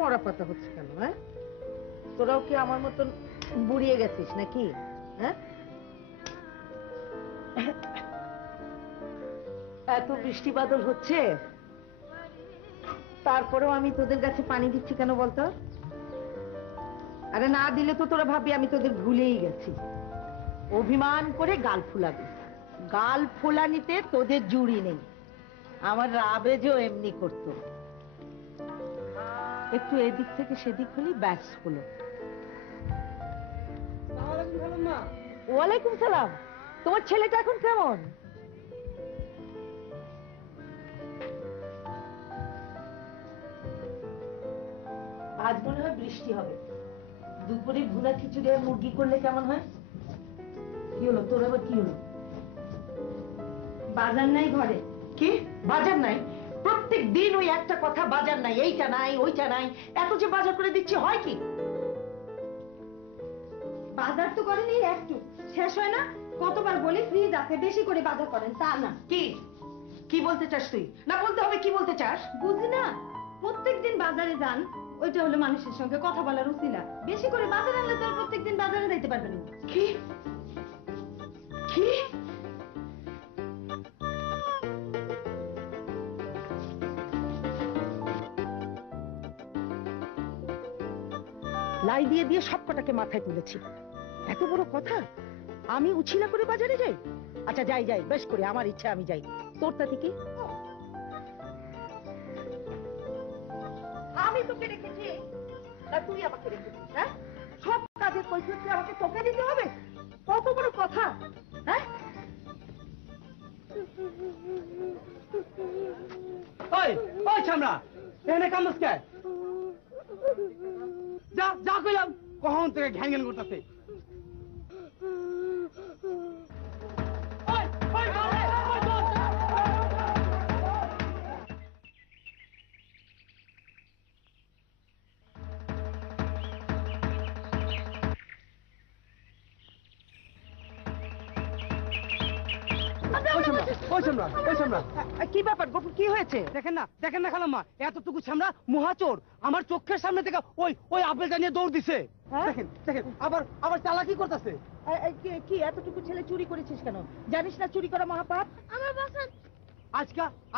মরা পাতা হচ্ছে কেন? হ্যাঁ, তোরাও কি আমার মতন বুড়িয়ে গেছিস নাকি? হ্যাঁ, এত বৃষ্টি বাদল হচ্ছে, তারপরেও আমি তোদের কাছে পানি দিচ্ছি কেন বলতো? আরে না দিলে তো তোরা ভাববি আমি তোদের ভুলেই গেছি। অভিমান করে গাল ফুলাবি। গাল ফোলানিতে তোদের জুড়ি নেই। আমার রাবেজও এমনি করতো, একটু এদিক থেকে সেদিক হলেই ব্যাস হলো। ওয়ালাইকুম সালাম। তোমার ছেলেটা এখন কেমন? আজ মনে হয় বৃষ্টি হবে। দুপুরে ভুনা খিচুড়ি আর মুরগি করলে কেমন হয়? কি হলো তোর, আবার কি হলো? বাজার নাই ঘরে? কি বাজার নাই? প্রত্যেক দিন ওই একটা কথা, বাজার নাই, এইটা নাই ওইটা নাই। এত যে বাজার করে দিচ্ছি হয় কি? বাজার তো করেনি একটু, শেষ হয় না? কতবার বলি ফ্রিজ আছে, বেশি করে বাজার করেন, তা না। কি কি বলতে চাস তুই? না বলতে হবে কি বলতে চাস? বুঝি না, প্রত্যেকদিন বাজারে যান, ওইটা হলো মানুষের সঙ্গে কথা বলার উছিলা। বেশি করে বাজার আনলে তো আর প্রত্যেকদিন বাজারে যাইতে পারবেন না। কি কি লাই দিয়ে দিয়ে সব কটাকে মাথায় তুলেছি। এত বড় কথা, আমি উছিলা করে বাজারে যাই? আচ্ছা যাই যাই, বেশ করে, আমার ইচ্ছা আমি যাই। তোর তাতে কি? আমি তোকে রেখেছি না তুই আমাকে রেখেছিস? হ্যাঁ, সব কাজের কৈফিয়ত কি আমাকে তোকে দিতে হবে? কত বড় কথা! হ্যাঁ, ওই ওই ছামড়া, এনে কামস কে? যা যা কইলাম, কখন থেকে ঘ্যান ঘ্যান করতেছে। কি ব্যাপার গফুর, কি হয়েছে? দেখেন না খালাম্মা, এতটুকু ছামড়া মহাচোর আমার চোখের সামনে থেকে ওই ওই আপেল জানিয়ে দৌড় দিছে। দেখেন দেখেন, আবার আবার চালাকি করতেছে। কি এতটুকু ছেলে চুরি করেছিস কেন? জানিস না চুরি করা মহাপাপ? আমার বাসান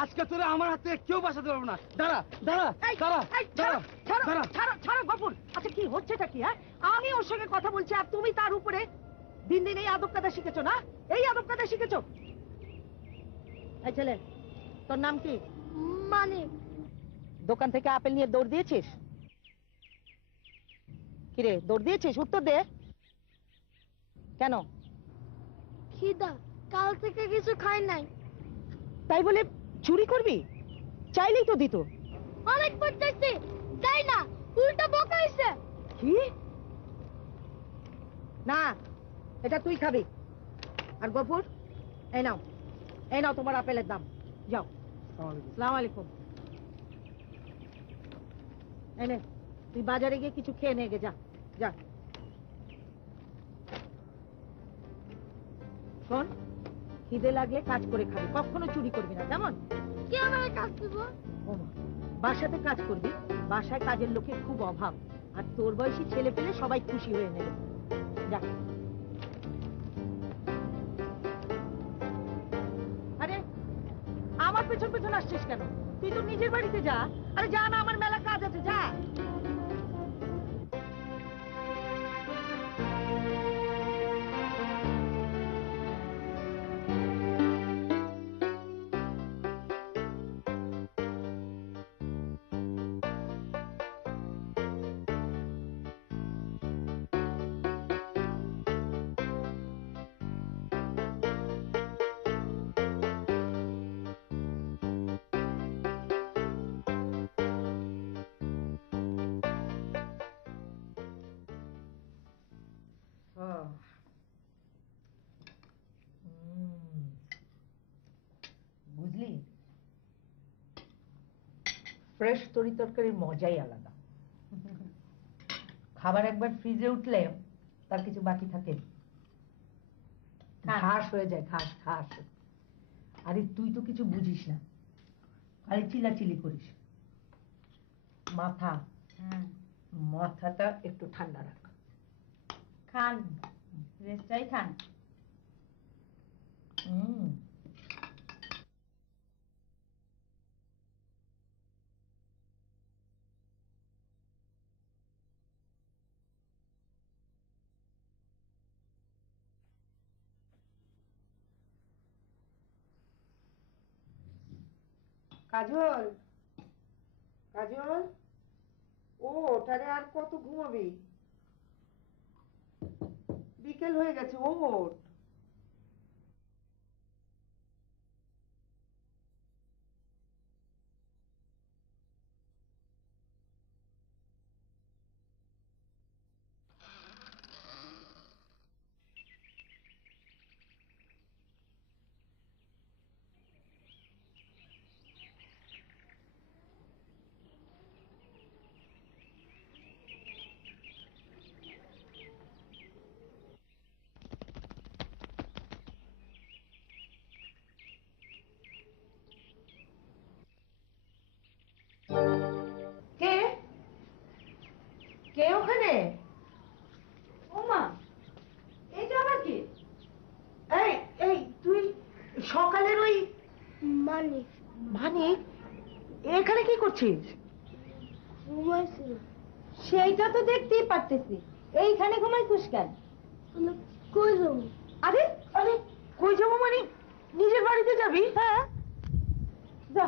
আজকে তোরা আমার হাতে কেউ বাঁচাতে পারবো না। দাঁড়া দাঁড়া দাঁড়া দাঁড়া দাঁড়া। ছাড়ো গফুর। আচ্ছা কি হচ্ছেটা কি? হ্যাঁ, আমি ওর সঙ্গে কথা বলছি আর তুমি তার উপরে দিন দিন এই আদব কায়দা শিখেছো না? এই আদব কায়দা শিখেছো? এই ছেলে, তোর নাম কি? মানে দোকান থেকে আপেল নিয়ে দৌড় দিয়েছিস? কিরে, দৌড় দিয়েছিস? উত্তর দে। কেন? খিদা, কাল থেকে কিছু খাই নাই। তাই বলে চুরি করবি? চাইলেই তো দিত। অনেক পড়তেছি, তাই না? উল্টা বকাইছে। কি? না, এটা তুই খাবি। আর গফুর, এই নাও তোমার আপেলের দাম। যাও। আসসালামু আলাইকুম। এনে তুই বাজারে গিয়ে কিছু খেয়ে নে গে, যা যা। শোন, খিদে লাগলে কাজ করে খাবি, কখনো চুরি করবি না, কেমন? কে আমারে কাজ দিব? ওমা, বাসাতে কাজ করবি। বাসায় কাজের লোকের খুব অভাব, আর তোর বয়সী ছেলে পেলে সবাই খুশি হয়ে নেবে। যা। আরে আমার পেছন পেছন আসছিস কেন? তুই তো নিজের বাড়িতে যা। আরে যা না, আমার মেলা কাজ আছে, যা। বুঝলি, ফ্রেশ তরি তরকারির মজাই আলাদা। খাবার একবার ফ্রিজে উঠলে তার কিছু বাকি থাকে, ঘাস হয়ে যায়, ঘাস ঘাস। আরে তুই তো কিছু বুঝিস না, খালি চিলাচিলি করিস। মাথা মাথাটা একটু ঠান্ডা রাখ। খান, রেস্টাই খান। কাজল, কাজল, ও তারে আর কত ঘুমাবি? বিকেল হয়ে গেছে, ওঠ। কে কে ওখানে? ওমা, এটা আবার কি? এই এই তুই সকালের ওই মানিক মানিক এখানে কি করছিস? ঘুমাইছিল। সেইটা তো দেখতেই পারতেছি। এইখানে ঘুমাইছিস কেন? আমি কই যাবো? আরে আরে, কই যাবো মানে? নিজের বাড়িতে যাবি? হ্যাঁ, যা।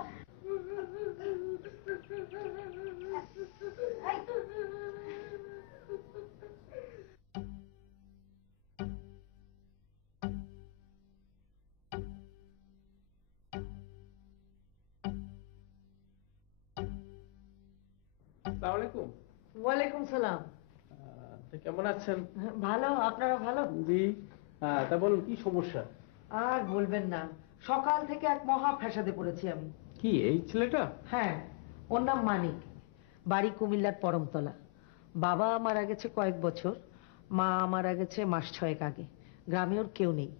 আসসালামু আলাইকুম। ওয়ালাইকুম সালাম। তা কেমন আছেন? ভালো, আপনারা ভালো? জি। তা বলুন কি সমস্যা? আর বলবেন না, সকাল থেকে এক মহা ফ্যাসাদে পড়েছি আমি। কি এই ছেলেটা? হ্যাঁ, ওর নাম মানিক, বাড়ি কুমিল্লার পরমতলা। বাবা মারা গেছে কয়েক বছর, মা মারা গেছে মাস 6 আগে। গ্রামে ওর কেউ নেই।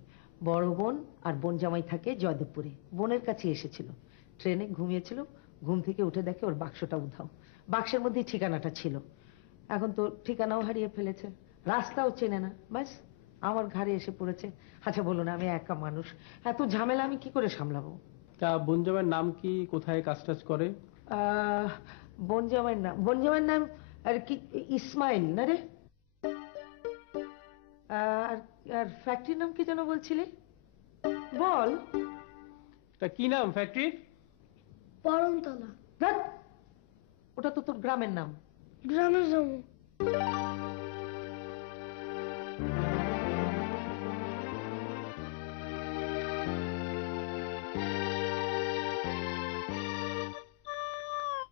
বড় বোন আর বোন জামাই থাকে জয়দেবপুরে। বোনের কাছে এসেছিল, ট্রেনে ঘুমিয়েছিল, ঘুম থেকে উঠে দেখে ওর বাক্সটা উধাও। বাক্সের মধ্যে ঠিকানাটা ছিল। এখন তো ঠিকানাও হারিয়ে ফেলেছে, রাস্তাও চেনে না। ব্যাস আমার ঘাড়ে এসে পড়েছে। আচ্ছা বলুন, আমি একা মানুষ, এত ঝামেলা আমি কি করে সামলাবো? তা বোনজামের নাম কি, কোথায় কাজ টাজ করে? বনজামাইয়ের নাম আর কি ইসমাইল না রে? আর আর ফ্যাক্টরির নাম কি যেন বলছিলি? বল। তা কি নাম ফ্যাক্টরির? পরমতলা। ধ্যাৎ, ওটা তো তোর গ্রামের নাম। গ্রামে যাবো।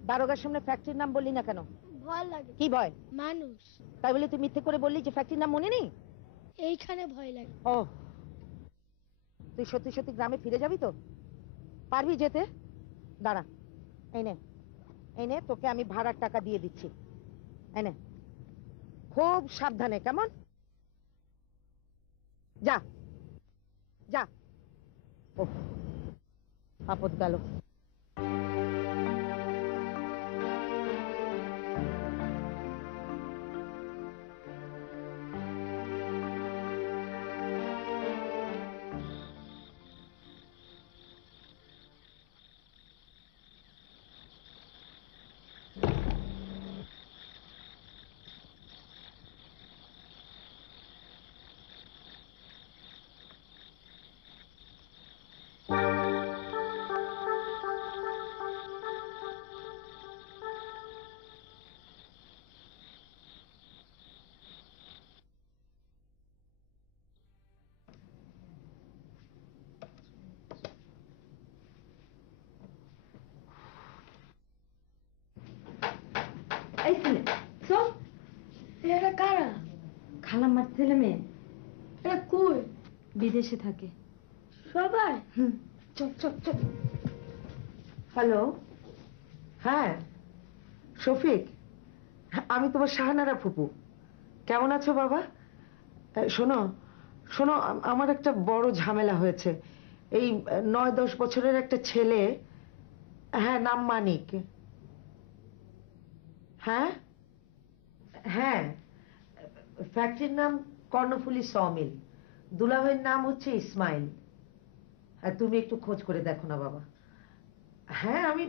দারোগার সামনে ফ্যাক্টরির নাম বললি না কেন? ভয় লাগে। কি ভয়? মানুষ। তাই বলে তুই মিথ্যে করে বললি যে ফ্যাক্টরির নাম মনে নেই? এইখানে ভয় লাগে। ও, তুই সত্যি সত্যি গ্রামে ফিরে যাবি তো? পারবি যেতে? দাঁড়া, এই নে, এই নে, তোকে আমি ভাড়ার টাকা দিয়ে দিচ্ছি। এই নে, খুব সাবধানে, কেমন? যা যা। ও, আপদ গেল। এই ছেলে, চল। এরা কারা? খালাম্মার ছেলে মেয়ে, এরা কই? বিদেশে থাকে। সবাই? চল চল চল। হ্যালো, হ্যাঁ শফিক, আমি তোমার শাহানারা ফুপু। কেমন আছো বাবা? শোনো শোনো, আমার একটা বড় ঝামেলা হয়েছে। এই 9-10 বছরের একটা ছেলে, হ্যাঁ নাম মানিক। হ্যাঁ হ্যাঁ, ফ্যাক্টরির নাম কর্ণফুলী সমিল। দুলাভাইয়ের নাম হচ্ছে ইসমাইল। আর তুমি একটু খোঁজ করে দেখো না বাবা। হ্যাঁ, আমি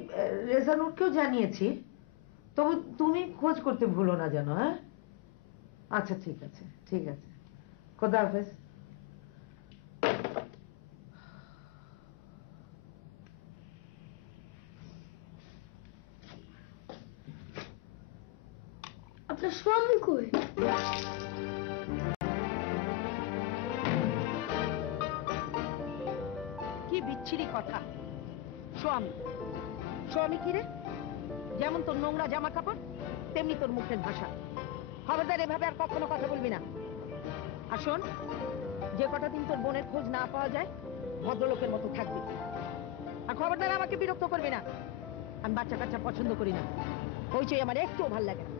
রেজানুরকেও জানিয়েছি, তবু তুমি খোঁজ করতে ভুলো না যেন। হ্যাঁ, আচ্ছা ঠিক আছে, ঠিক আছে, খোদা হাফেজ। আপনার স্বামী কই? কি বিচ্ছিরি কথা! স্বামী স্বামী কি রে? যেমন তোর নোংরা জামা কাপড় তেমনি তোর মুখের ভাষা। খবরদার এভাবে আর কখনো কথা বলবি না। আর শোন, যে কটা দিন তোর বোনের খোঁজ না পাওয়া যায় ভদ্রলোকের মতো থাকবি। আর খবরদার আমাকে বিরক্ত করবি না। আমি বাচ্চা কাচ্চা পছন্দ করি না, হইচই আমার একটুও ভাল লাগে না।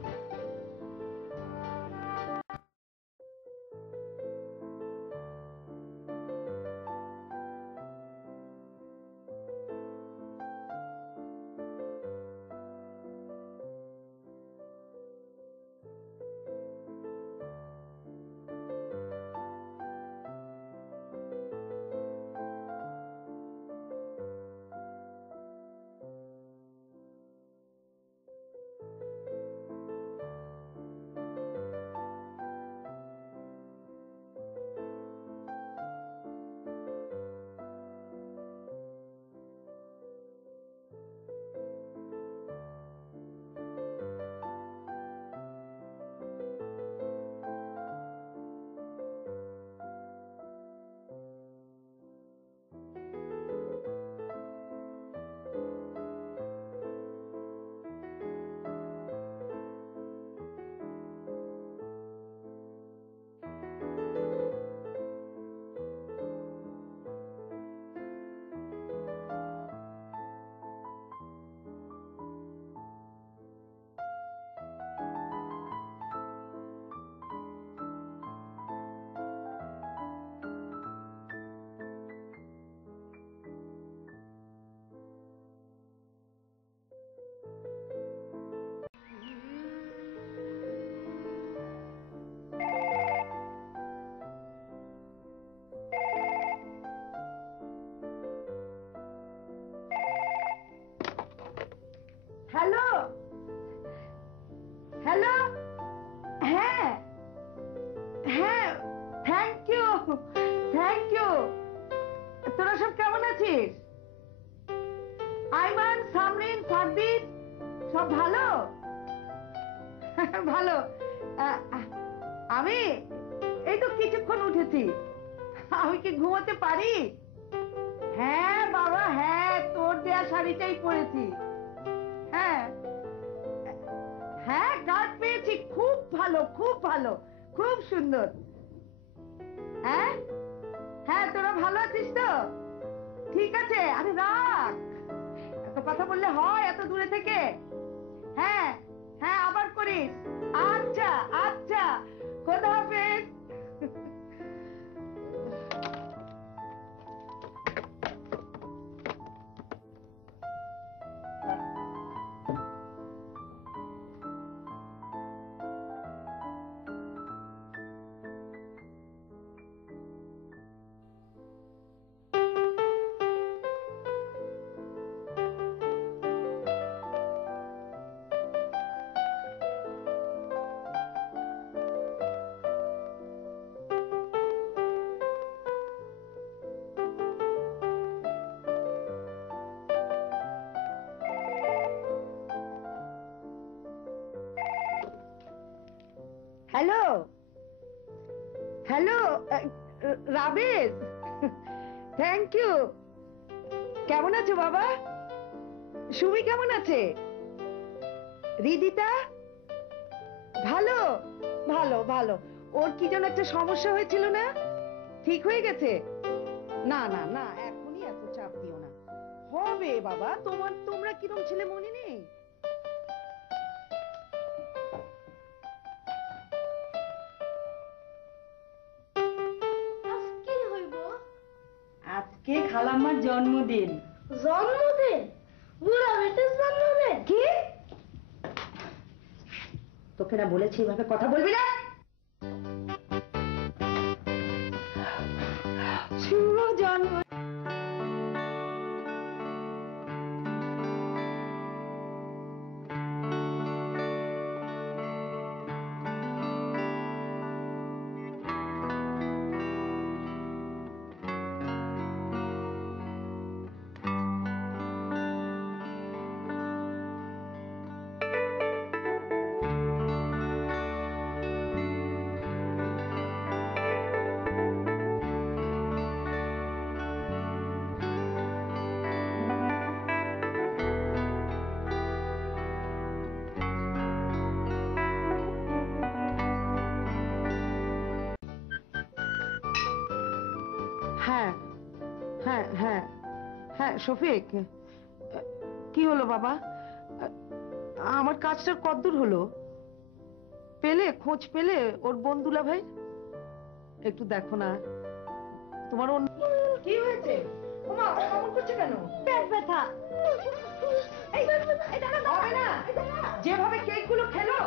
হ্যালো, হ্যালো, হ্যাঁ হ্যাঁ, থ্যাংক ইউ, থ্যাংক ইউ। তোরা সব কেমন আছিস? আইমান, সামরিন, ফারদিন সব ভালো? ভালো। আমি এই তো কিছুক্ষণ উঠেছি। আমি কি ঘুমোতে পারি? হ্যাঁ বাবা, হ্যাঁ, তোর দেয়া শাড়িটাই পরেছি। হ্যাঁ হ্যাঁ, গার্ড পেয়েছি, খুব ভালো, খুব ভালো, খুব সুন্দর। হ্যাঁ হ্যাঁ, তোরা ভালো আছিস তো? ঠিক আছে, আরে রাখ, এত কথা বললে হয় এত দূরে থেকে? হ্যাঁ হ্যাঁ, আবার করিস। আচ্ছা আচ্ছা, খোদা হাফেজ। Hello hello, Rabesh, thank you. কেমন আছো বাবা? সুমি কেমন আছে? রিদিতা ভালো? ভালো ভালো। ওর কি যেন একটা সমস্যা হয়েছিল না, ঠিক হয়ে গেছে? না না না, এখনই এত চাপ দিও না, হবে বাবা। তোমরা কিরম ছেলে মনে নেই? আজকে হইব? আজকে খালাম্মার জন্মদিন। জন্মদিন? বুড়া বেটির জন্মদিন? কি? তোকে না বলেছি এভাবে কথা বলবি না। শুভ জন্ম। হ্যাঁ হ্যাঁ হ্যাঁ হ্যাঁ শফিক, কি হলো বাবা? আমার কাজটার কতদূর হলো? পেলে খোঁজ পেলে ওর বন্ধুলা ভাই? একটু দেখো না তোমার কি হয়েছে? ওমা কেমন করছে কেন? পেট ব্যথা। এই হবে না, যেভাবে কেক গুলো খেলো।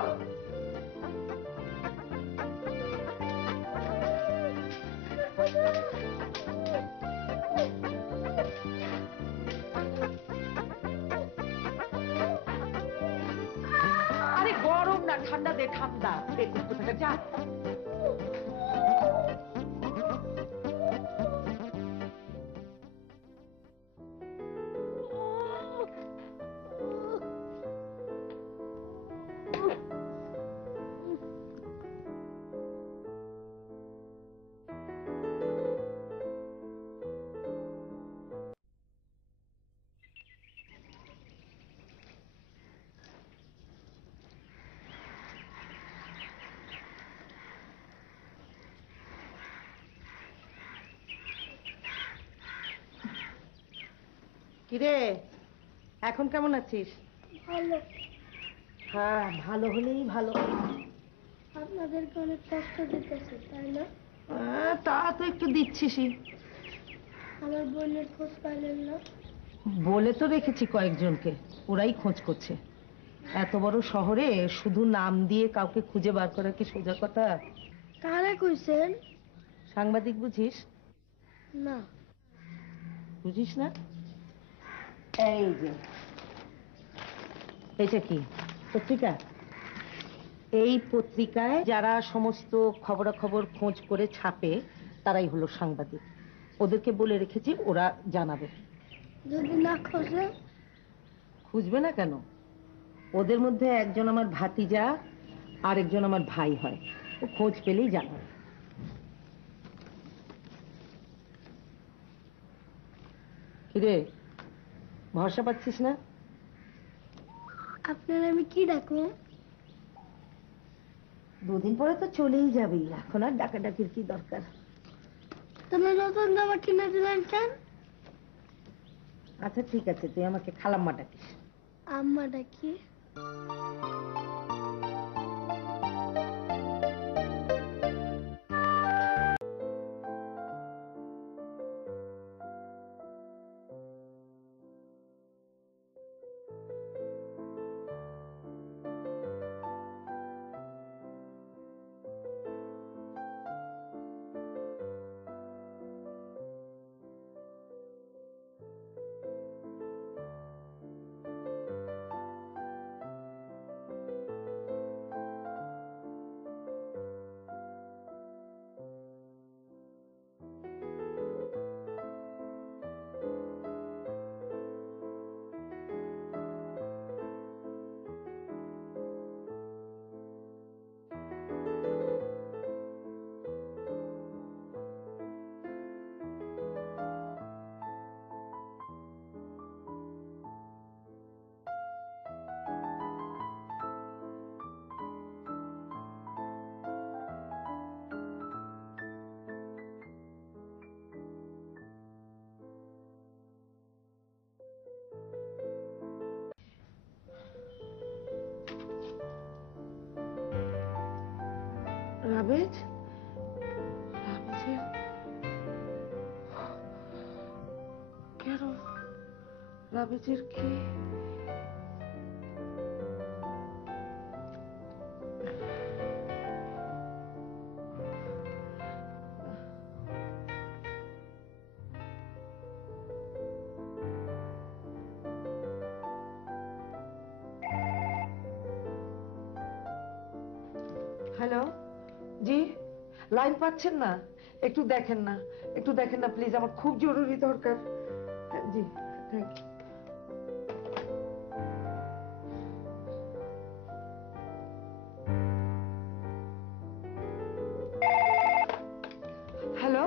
আরে গরম না, ঠান্ডা দে, ঠান্ডা দে, কোথায় যা। কিরে এখন কেমন আছিস? ভালো। হ্যাঁ ভালো হলেই ভালো। আপনাদেরকে অনেক কষ্ট দিতেছে তাই না? তা তো একটু দিচ্ছিসই। আমার বোনের খোঁজ পাইলেন না? বলে তো রেখেছি কয়েকজনকে, ওরাই খোঁজ করছে। এত বড় শহরে শুধু নাম দিয়ে কাউকে খুঁজে বার করা কি সোজা কথা? কারে কইছেন? সাংবাদিক বুঝিস? না। বুঝিস না? এই যে এটা কি পত্রিকা? এই পত্রিকায় যারা সমস্ত খবরাখবর খোঁজ করে ছাপে তারাই হলো সাংবাদিক। ওদেরকে বলে রেখেছি, ওরা জানাবে। যদি না খোঁজে? খুঁজবে না কেন? ওদের মধ্যে একজন আমার ভাতিজা আর একজন আমার ভাই হয়, ও খোঁজ পেলেই জানাবে। কিরে ভরসা পাচ্ছিস না? আপনার আমি কি ডাকুম? দুদিন পরে তো চলেই যাবি, এখন আর ডাকাডাকির কি দরকার? তুমি নতুন জামা কিনে দিলেন কেন? আচ্ছা ঠিক আছে, তুই আমাকে খালাম্মা ডাকিস। আম্মা ডাকি। রাবেজ, রাবেজের কেন? রাবেজের কি? হ্যালো, জি, লাইন পাচ্ছেন না? একটু দেখেন না, একটু দেখেন না প্লিজ, আমার খুব জরুরি দরকার। জি, থ্যাংক ইউ। হ্যালো,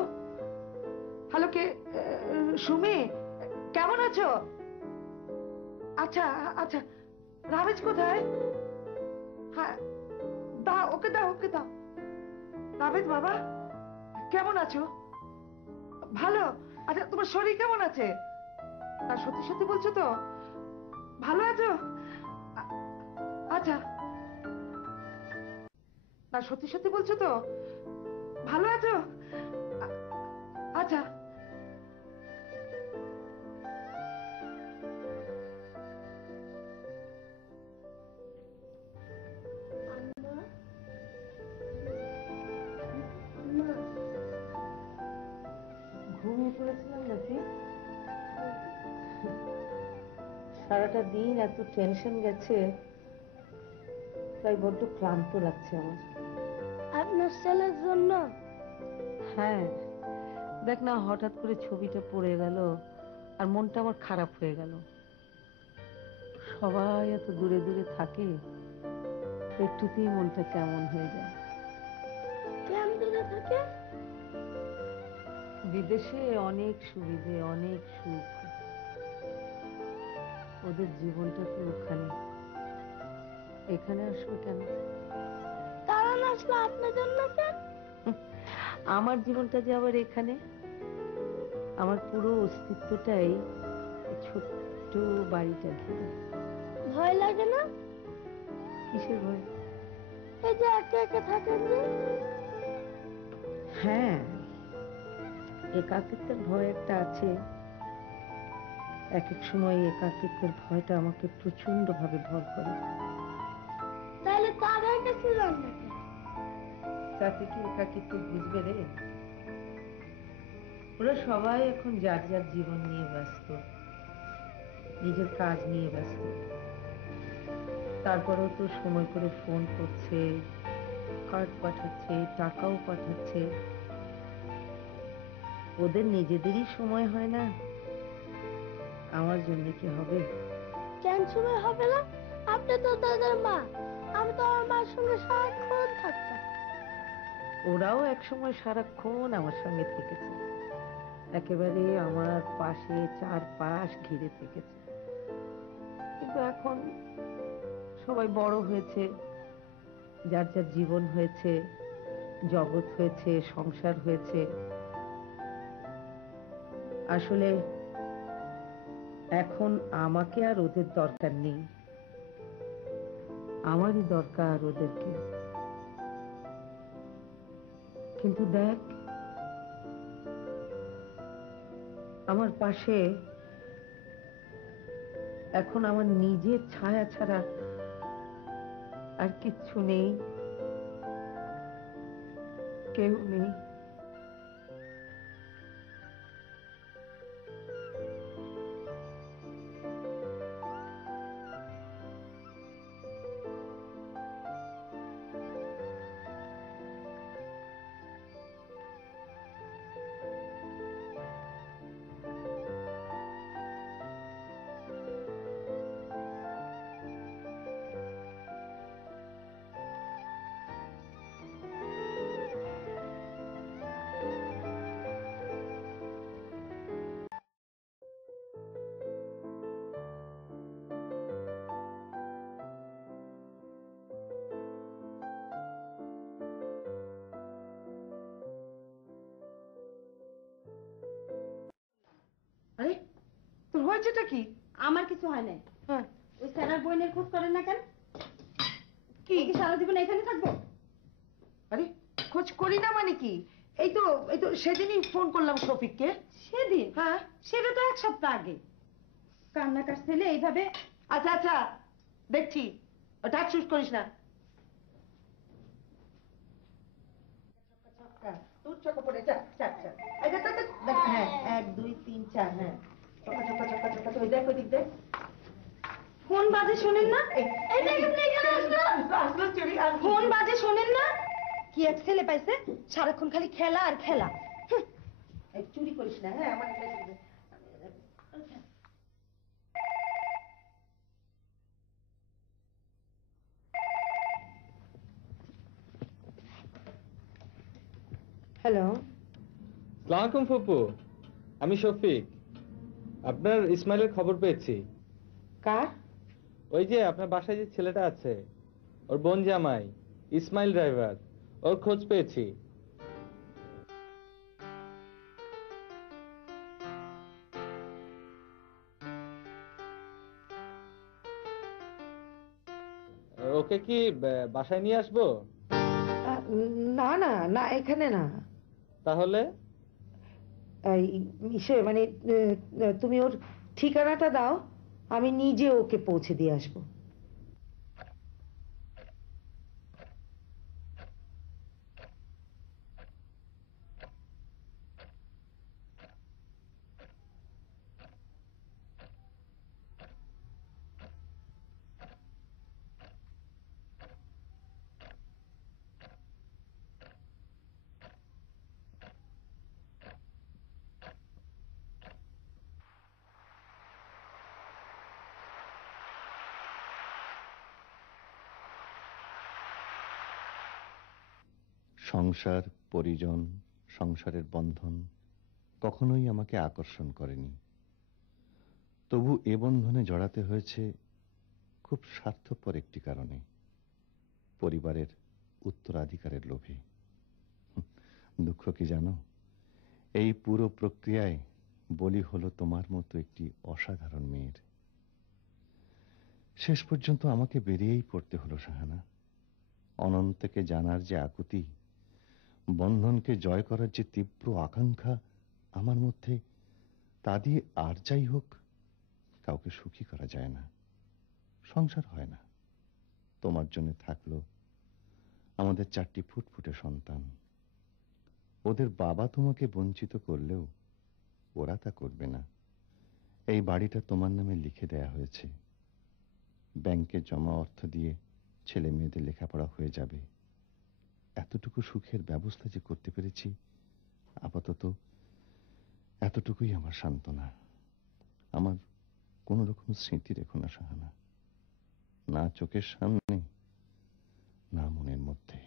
হ্যালো, কে? সুমি, কেমন আছো? আচ্ছা আচ্ছা, রামেশ কোথায়? হ্যাঁ, দাও, ওকে দাও, ওকে দাও। রামেশ বাবা, কেমন আছো? ভালো? আচ্ছা, তোমার শরীর কেমন আছে? না, সত্যি সত্যি বলছো তো? ভালো আছো? আ- আচ্ছা, না, সত্যি সত্যি বলছো তো? ভালো আছো? আ- আচ্ছা। ঘুমিয়ে পড়েছিলাম নাকি? সারাটা দিন এত টেনশন গেছে, তাই বড্ড ক্লান্ত লাগছে আমার। আপনার ছেলের জন্য। হ্যাঁ, দেখ না, হঠাৎ করে ছবিটা পড়ে গেল আর মনটা আমার খারাপ হয়ে গেল। সবাই এত দূরে দূরে থাকে, একটুতেই মনটা কেমন হয়ে যায়। কেমন দূরে থাকে? বিদেশে অনেক সুবিধে, অনেক সুখ, ওদের জীবনটা তো ওখানে, এখানে আসবে কেন? তারা না আসলে আপনার জন্য কেন? আমার জীবনটা যে আবার এখানে, আমার পুরো অস্তিত্বটাই এই ছোট্ট বাড়িটা ঘিরে। ভয় লাগে না? কিসের ভয়? এই যে একা একা থাকেন যে। হ্যাঁ, একাকিত্বের ভয় একটা আছে। এক এক সময় একাকিত্বের ভয়টা আমাকে প্রচন্ড ভাবে ভর করে। তাহলে তারা কাছে যান নাকি? তাতে কি একাকিত্ব বুঝবে রে? ওরা সবাই এখন যার যার জীবন নিয়ে ব্যস্ত, নিজের কাজ নিয়ে ব্যস্ত। তারপরেও তো সময় করে ফোন করছে, কার্ড পাঠাচ্ছে, টাকাও পাঠাচ্ছে। ওদের নিজেদেরই সময় হয় না, আমার জন্য কি হবে? কেন সময় হবে না? আপনি তো তাদের মা। আমি তো আমার মার সঙ্গে সারাক্ষণ থাকতাম। ওরাও একসময় সারাক্ষণ আমার সঙ্গে থেকেছে, একেবারে আমার পাশে চারপাশ ঘিরে থেকেছে। কিন্তু এখন সবাই বড় হয়েছে, যার যার জীবন হয়েছে, জগৎ হয়েছে, সংসার হয়েছে। আসলে এখন আমাকে আর ওদের দরকার নেই, আমারই দরকার ওদেরকে। কিন্তু দেখ, আমার পাশে এখন আমার নিজের ছায়া ছাড়া আর কিচ্ছু নেই, কেউ নেই। আরে, তোর হয়েছেটা কি? আমার কিছু হয় নাই। হ্যাঁ, ওই স্যারের বইনের খোঁজ করেন না কেন? কি? কি সারা জীবন এখানে থাকবো? আরে, খোঁজ করি না মানে কি? এই তো সেদিনই ফোন করলাম শফিককে। সেদিন? হ্যাঁ। সেটা তো 1 সপ্তাহ আগে। কান্নাকার ছেলে এইভাবে। আচ্ছা আচ্ছা, দেখছি, ওটা চুজ করিস না। তোর চক্কা পড়ে, চার চার চার। এই দেখ, দেখ, দেখ, দেখ, হ্যাঁ, 1 2 3 4, হ্যাঁ, চক্কা চক্কা চক্কা চক্কা, তুই দেখ, ওই দিক দেখ। কোন বাজে শোনেন না? এই এই দেখেন, এখানে আসলো। আপনার চুরি আর ফোন বাজে শোনেন না? কি এক ছেলে পাইছে, সারাক্ষণ খালি খেলা আর খেলা। হুঁ। এই চুরি করিস না, হ্যাঁ আমার হ্যালো। সালামালাইকুম ফুপু, আমি শফিক। আপনার ইসমাইলের খবর পেয়েছি। কার? ওই যে আপনার বাসায় যে ছেলেটা আছে, ওর বোন জামাই ইসমাইল ড্রাইভার, ওর খোঁজ পেয়েছি। ওকে কি বাসায় নিয়ে আসবো? না না না, এখানে না। তাহলে এই ইসে মানে তুমি ওর ঠিকানাটা দাও, আমি নিজে ওকে পৌঁছে দিয়ে আসবো। সংসার, পরিজন, সংসারের বন্ধন কখনোই আমাকে আকর্ষণ করেনি। তবু এ বন্ধনে জড়াতে হয়েছে খুব স্বার্থপর একটি কারণে, পরিবারের উত্তরাধিকারের লোভে। দুঃখ কি জানো, এই পুরো প্রক্রিয়ায় বলি হলো তোমার মতো একটি অসাধারণ মেয়ের। শেষ পর্যন্ত আমাকে বেরিয়েই পড়তে হলো শাহানা। অনন্তকে জানার যে আকুতি, বন্ধনকে জয় করার যে তীব্র আকাঙ্ক্ষা আমার মধ্যে, তা দিয়ে আর যাই হোক কাউকে সুখী করা যায় না, সংসার হয় না। তোমার জন্য থাকলো আমাদের 4টি ফুটফুটে সন্তান। ওদের বাবা তোমাকে বঞ্চিত করলেও ওরা তা করবে না। এই বাড়িটা তোমার নামে লিখে দেয়া হয়েছে। ব্যাংকে জমা অর্থ দিয়ে ছেলে মেয়েদের লেখাপড়া হয়ে যাবে। এতটুকু সুখের ব্যবস্থা যে করতে পেরেছি, আপাতত এতটুকুই আমার সান্ত্বনা। আমার কোন রকম স্মৃতি রেখো না শাহানা, না চোখের সামনে, না মনের মধ্যে।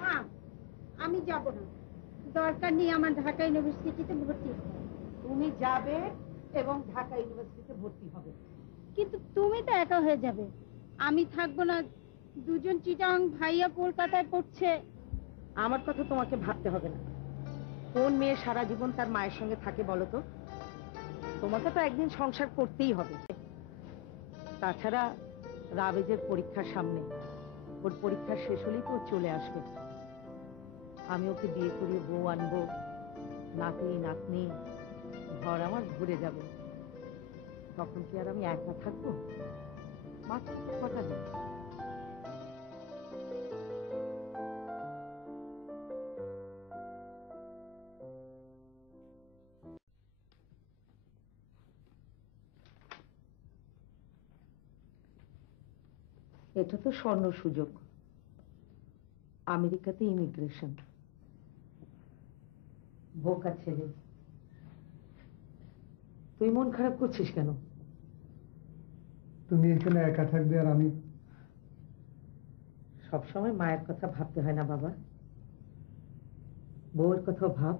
মা, আমি যাব না, দরকার নেই আমার ঢাকা ইউনিভার্সিটিতে ভর্তি হতে। তুমি যাবে এবং ঢাকা ইউনিভার্সিটিতে ভর্তি হবে। কিন্তু তুমি তো একা হয়ে যাবে, আমি থাকবো না। দুজন চিটাং ভাইয়া কলকাতায় পড়ছে। আমার কথা তোমাকে ভাবতে হবে না। কোন মেয়ে সারা জীবন তার মায়ের সঙ্গে থাকে বলো তো? তোমাকে তো একদিন সংসার করতেই হবে। তাছাড়া রাবেজের পরীক্ষার সামনে, ওর পরীক্ষা শেষ হলেই তো ও চলে আসবে। আমি ওকে বিয়ে করিয়ে বউ আনবো, নাতি নাতনি, ঘর আমার ঘুরে যাবে। তখন কি আর আমি একা থাকবো? মাত্র কটা দিন। এটা তো স্বর্ণ সুযোগ, আমেরিকাতে ইমিগ্রেশন। বোকা ছেলে, তুই মন খারাপ করছিস কেন? তুমি এখানে একা থাকবে আর আমি। সবসময় মায়ের কথা ভাবতে হয় না বাবা, বউয়ের কথাও ভাব।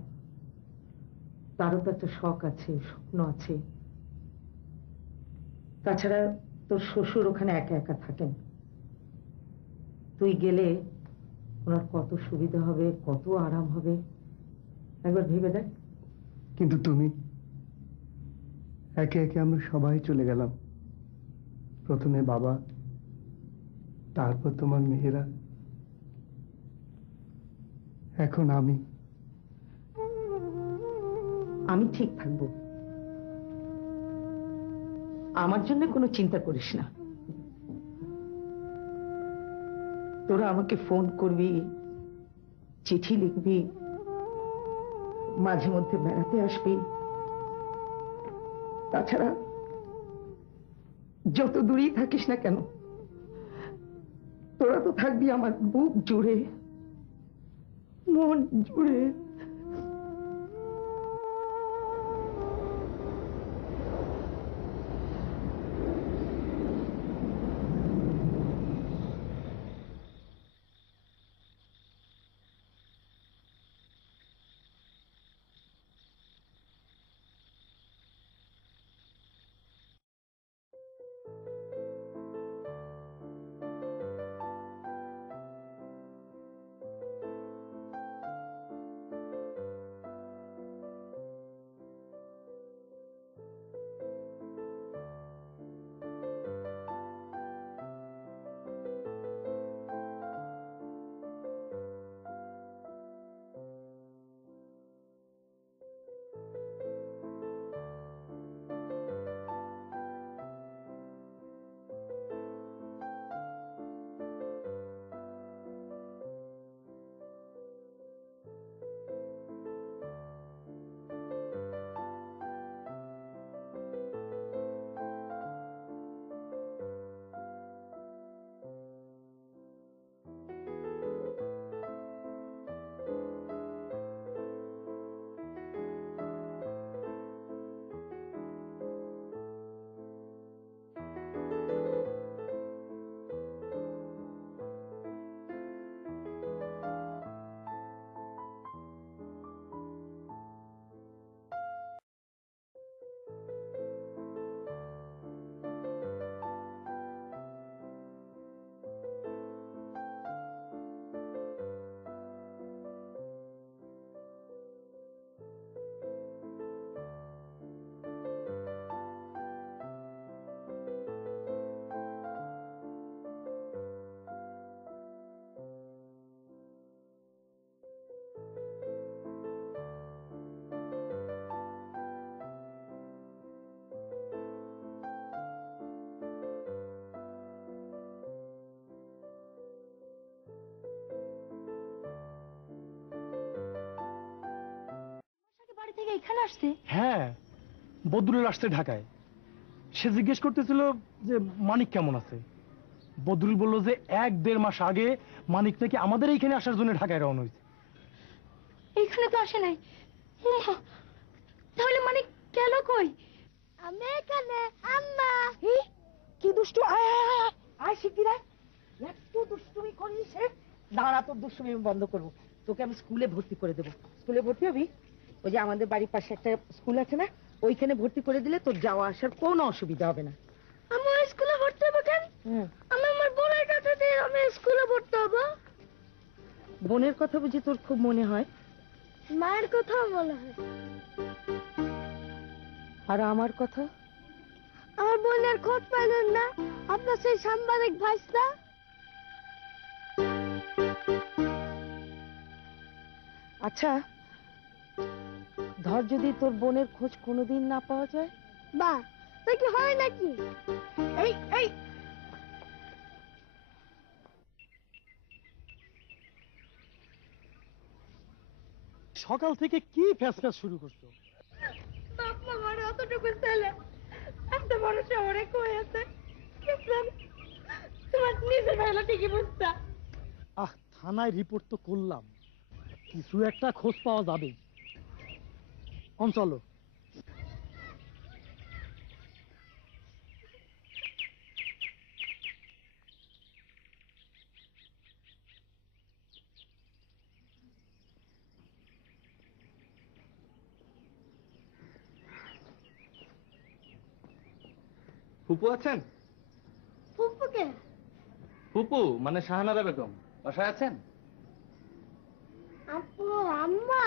তারও তো একটা শখ আছে, স্বপ্ন আছে। তাছাড়া তোর শ্বশুর ওখানে একা একা থাকেন। তুই গেলে ওনার কত সুবিধা হবে, কত আরাম হবে, একবার ভেবে দেখ। কিন্তু তুমি, একে একে আমরা সবাই চলে গেলাম। প্রথমে বাবা, তারপর তোমার মেয়েরা, এখন আমি। আমি ঠিক থাকবো, আমার জন্য কোনো চিন্তা করিস না। তোরা আমাকে ফোন করবি, চিঠি লিখবি, মাঝে মধ্যে বেড়াতে আসবি। তাছাড়া যত দূরেই থাকিস না কেন, তোরা তো থাকবি আমার বুক জুড়ে, মন জুড়ে। বাড়ি থেকে এখানে আসছে? হ্যাঁ, বদরুল আসছে ঢাকায়। সে জিজ্ঞেস করতেছিল যে মানিক কেমন আছে। বদরুল বলল যে 1-1.5 মাস আগে মানিক নাকি আমাদের এইখানে আসার জন্য ঢাকায় রওনা হয়েছে। এইখানে তো আসে নাই। উমা, তাহলে মানে গেল কই? আমি এখানে আম্মা। কি দুষ্টু! আয় আয় আয় আয়, আয় শিগগির আয়। একটু দুষ্টুমি করিস। দাঁড়া, তোর দুষ্টুমি আমি বন্ধ করবো। তোকে আমি স্কুলে ভর্তি করে দেবো। স্কুলে ভর্তি হবি? ওই যে আমাদের বাড়ির পাশে একটা স্কুল আছে না, ওইখানে ভর্তি করে দিলে তোর যাওয়া আসার কোনো অসুবিধা হবে না। আমি ওই স্কুলে ভর্তি হবো কেন? আমি আমার বোনের কাছে দিয়ে আমি স্কুলে ভর্তি হবো। বোনের কথা বুঝি তোর খুব মনে হয়? মায়ের কথাও মনে হয়। আর আমার কথা? আমার বোনের খোঁজ পাইলেন না? আপনার সেই সাংবাদিক ভাইসটা। আচ্ছা, ধর যদি তোর বোনের খোঁজ কোনোদিন না পাওয়া যায়? বা তা কি হয় নাকি? এই এই, সকাল থেকে কি ফ্যাসফ্যাস শুরু করছো? বাপমা ঘরে অতটুকু ছেলে একটা বড় শহরে কই আছে? তোমার নিজের ভাইলা ঠিকই বুঝতা। থানায় রিপোর্ট তো করলাম, কিছু একটা খোঁজ পাওয়া যাবে। চলো। ফুপু আছেন? ফুপুকে? ফুপু মানে শাহানারা বেগম বাসায় আছেন? আপু, আম্মা?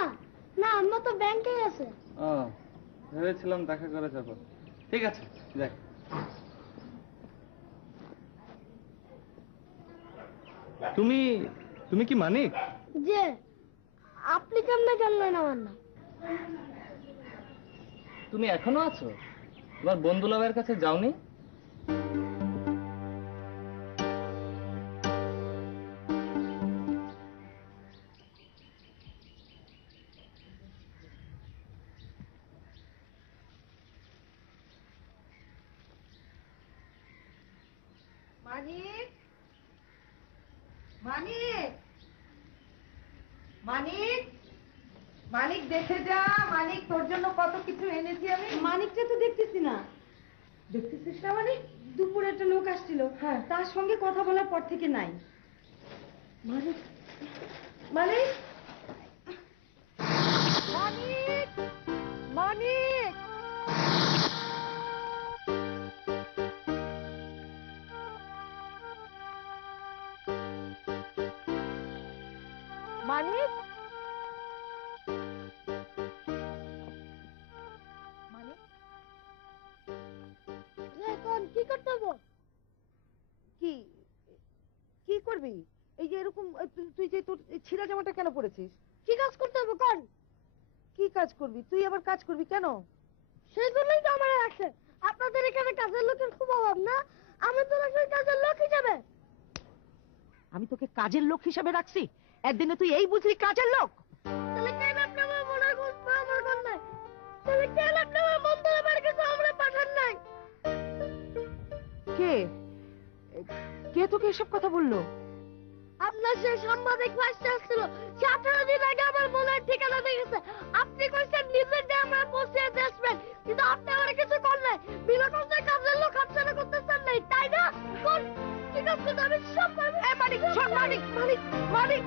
না, আম্মা তো ব্যাংকে আছে। ও, ভেবেছিলাম দেখা করে যাব। ঠিক আছে, যাই। তুমি তুমি কি মানিক? যে আপনি কেমনে জানলেন আমার নাম? তুমি এখনো আছো? তোমার বন্ধুলাভের কাছে যাওনি? মানিক, মানিক, মানিক, মানিক দেখে যা। মানিক, তোর জন্য কত কিছু এনেছি আমি। মানিকটা তো দেখতেছি না। দেখতেছিস না মানিক? দুপুরে একটা লোক আসছিল, হ্যাঁ। তার সঙ্গে কথা বলার পর থেকে নাই। মানিক, মানিক, মানিক, মানিক, মানিক, মানিক, এখন কি করতে হবে? কি কি করবি? এই যে এরকম তুই যে তোর এই ছিঁড়া জামাটা কেন পরেছিস? কি কাজ করতে হবে কোন? কি কাজ করবি? তুই আবার কাজ করবি কেন? সেই জন্যই তো আমার রাখছে। আপনাদের এখানে কাজের লোকের খুব অভাব না? আমি তো রাখছি কাজের লোক হিসাবে। আমি তোকে কাজের লোক হিসেবে রাখছি, একদিনে তুই এই বুঝলি কাজের লোক? তাহলে কেন আপনি আমার মনের খোঁজ আমার কোন নাই? তাহলে কেন আপনি আমার বন্ধুরা বাড়ি কাছে আমরা পাঠান নাই? কে কে তোকে এসব কথা বললো? আপনার সেই সাংবাদিক ভাইসটা আসছিল, সে 18 দিন আগে আমার মনের ঠিকানা দেখেছে। আপনি কইছেন নিজের দিয়ে আমার পৌঁছে আসবেন, কিন্তু আপনি আমার কিছু করলেন। বিনা কষ্টে কাজের লোক হাতছাড়া করতেছেন নাই, তাই না? কোন ঠিক আছে, আমি সব পারবো। মানিক, শোন, মানিক, মানিক, মানিক,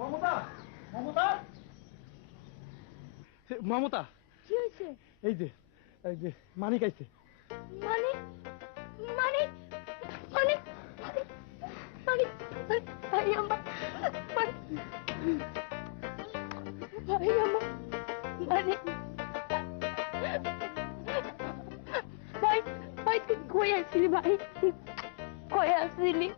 মমতা, মমতা, মমতা, কি হয়েছে? এই যে মানিক আইছে। মানে মানে মানে মানে ভাই আমার ভাই আমার মানে ভাই ভাই তুই কই আসলি? ভাই কই আসলি?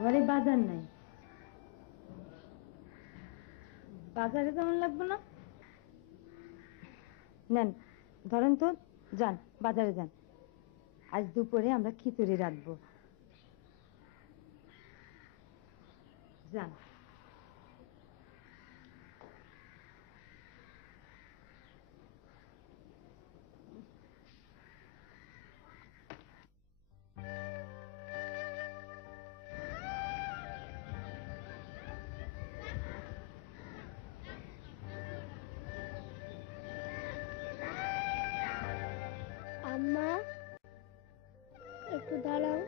ঘরে বাজার নাই। বাজারে যেমন লাগবে না, নেন ধরেন তো, যান বাজারে যান। আজ দুপুরে আমরা খিচুড়ি রাখবো, যান। আম্মা একটু দাঁড়াও।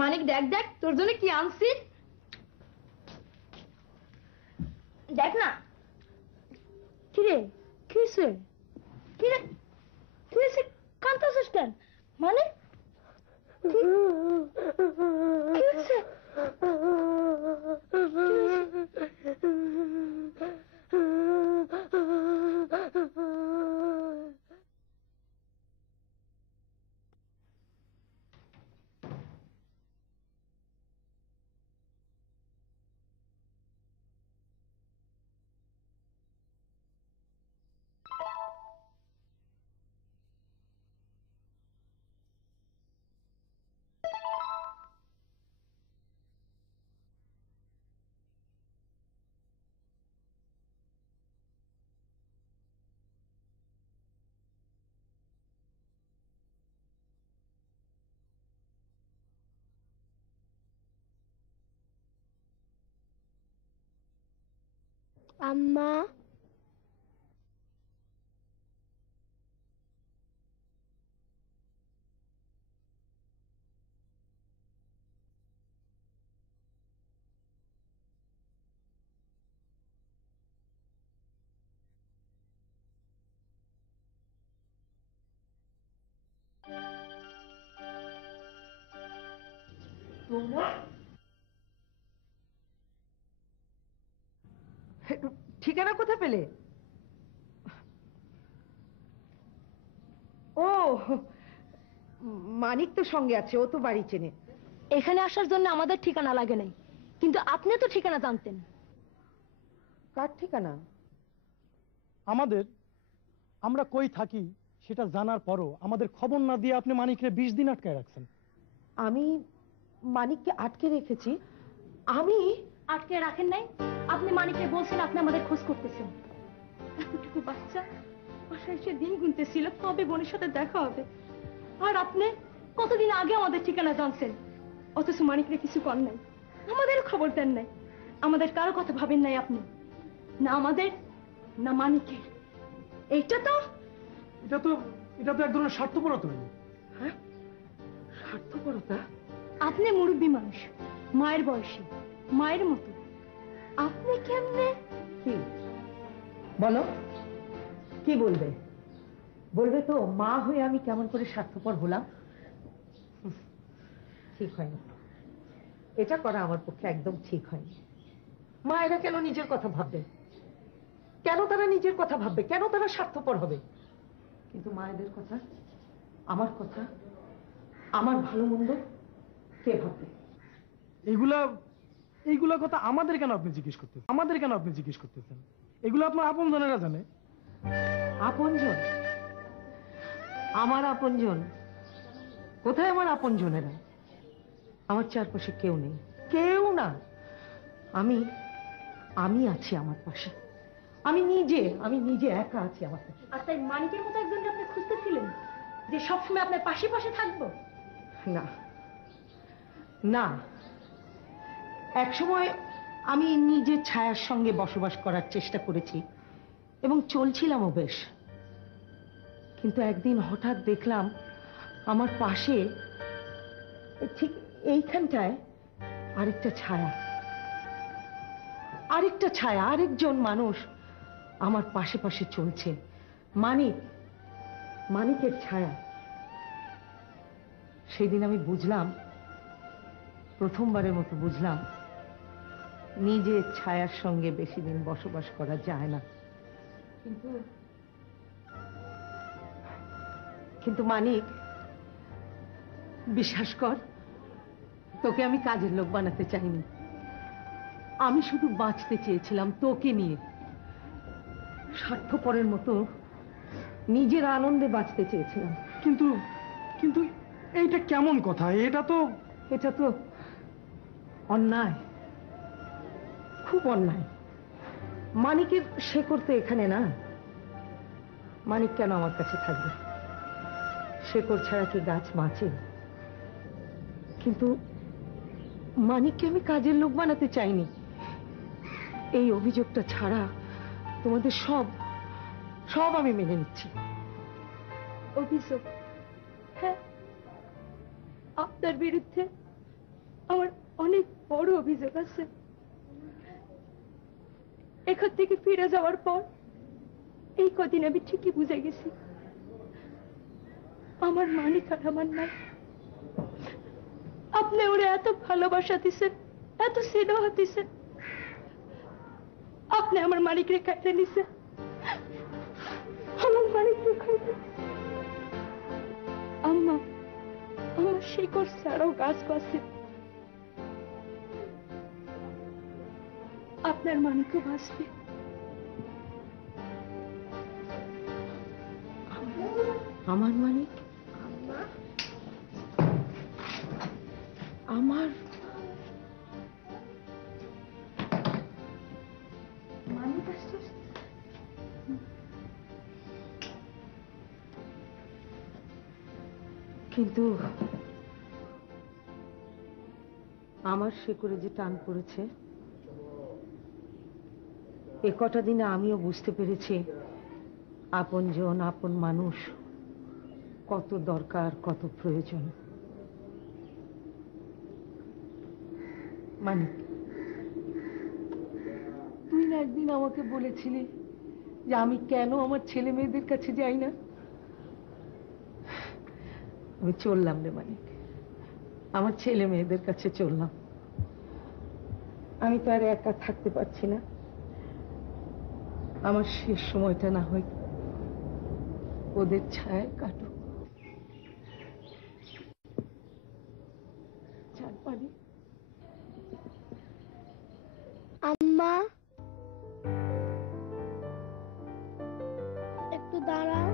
মানিক দেখ দেখ তোর জন্য কি আনছি দেখ না কিরে কি হয়েছে কিরে কি হয়েছে কান্তাছিস কেন মানে কি হয়েছে আম্মা ঠিকানা কোথায় পেলে? ও মানিক তো সঙ্গে আছে, ও তো বাড়ি চেনে। এখানে আসার জন্য আমাদের ঠিকানা লাগে নাই, কিন্তু আপনি তো ঠিকানা জানতেন। কার ঠিকানা? আমাদের, আমরা কই থাকি সেটা জানার পরও আমাদের খবর না দিয়ে আপনি মানিকরে 20 দিন আটকায় রাখছেন। আমি মানিককে আটকে রেখেছি? আমি আটকে রাখেন নাই, আপনি মানিককে বলছেন আপনি আমাদের খোঁজ করতেছেন। এতটুকু বাচ্চা বাসায় এসে দিন গুনতেছিল কবে বোনের সাথে দেখা হবে, আর আপনি কতদিন আগে আমাদের ঠিকানা জানছেন, অথচ মানিকরে কিছু কর নাই, আমাদের খবর দেন নাই, আমাদের কারো কথা ভাবেন নাই আপনি, না আমাদের না মানিকের। এইটা তো এটা তো এক ধরনের স্বার্থপরতা হইল। হ্যাঁ, স্বার্থপরতা? আপনি মুরব্বী মানুষ, মায়ের বয়সী, মায়ের মতো, আপনি কেমনে? কি বলো, কি বলবে? বলবে তো মা হয়ে আমি কেমন করে স্বার্থপর হলাম? ঠিক হয়নি, এটা করা আমার পক্ষে একদম ঠিক হয়নি। মায়েরা কেন নিজের কথা ভাববে? কেন তারা নিজের কথা ভাববে? কেন তারা স্বার্থপর হবে? কিন্তু মায়েদের কথা, আমার কথা, আমার ভালো মন্দ কে ভাববে? এইগুলা কথা আমাদের কেন আপনি জিজ্ঞেস করতেছেন? এগুলো আপনার আপন জনেরা জানে। আপনজন? আমার আপনজন কোথায়? আমার আপনজনেরা আমার চারপাশে কেউ নেই, কেউ না। আমি আছি আমার পাশে, আমি নিজে একা আছি আমার পাশে। আর তাই মানিকের মতো একজনকে আপনি খুঁজতেছিলেন যে সবসময় আপনার পাশে পাশে থাকবো? না না, একসময় আমি নিজের ছায়ার সঙ্গে বসবাস করার চেষ্টা করেছি এবং চলছিলামও বেশ, কিন্তু একদিন হঠাৎ দেখলাম আমার পাশে ঠিক এইখানটায় আরেকটা ছায়া, আরেকজন মানুষ আমার পাশে পাশে চলছে। মানিকের ছায়া। সেদিন আমি বুঝলাম, প্রথমবারের মতো বুঝলাম, নিজের ছায়ার সঙ্গে বেশি দিন বসবাস করা যায় না। কিন্তু মানিক, বিশ্বাস কর, তোকে আমি কাজের লোক বানাতে চাইনি। আমি শুধু বাঁচতে চেয়েছিলাম তোকে নিয়ে, স্বার্থপরের মতো নিজের আনন্দে বাঁচতে চেয়েছিলাম। কিন্তু এইটা কেমন কথা? এটা তো অন্যায়, খুব অন্যায়। মানিকের শেকড় তো এখানে না। মানিক কেন আমার কাছে থাকবে? শেকড় ছাড়া কি গাছ বাঁচে? কিন্তু মানিককে আমি কাজের লোক বানাতে চাইনি। এই অভিযোগটা ছাড়া তোমাদের সব আমি মেনে নিচ্ছি। অভিযোগ? হ্যাঁ, আপনার বিরুদ্ধে আমার অনেক বড় অভিযোগ আছে। এখান থেকে ফিরে যাওয়ার পর এই কদিন আমি ঠিকই বুঝে গেছি আমার মানিক আর আমার নাই। আপনি ওরে এত ভালোবাসা দিছেন, এত স্নেহ দিছেন, আপনি আমার মানিকরে কাটে নিছেন। আমার মানিকরে খাইতে আম্মা, আমার শিকড় ছাড়াও গাছ বাঁচে। আপনার মানিকও বাঁচবে। আমার মানিক, আমার মানিক আসছে। কিন্তু আমার শেকড়ে যে টান পড়েছে, এ কটা দিনে আমিও বুঝতে পেরেছি আপনজন, আপন মানুষ কত দরকার, কত প্রয়োজন। মানিক, তুই না একদিন আমাকে বলেছিলি যে আমি কেন আমার ছেলে মেয়েদের কাছে যাই না? আমি চললাম রে মানিক, আমার ছেলে মেয়েদের কাছে চললাম। আমি তো আর একা থাকতে পারছি না। আমার শেষ সময়টা না হয় ওদের ছায়ায় কাটুক। চল মানিক। আম্মা একটু দাঁড়াও।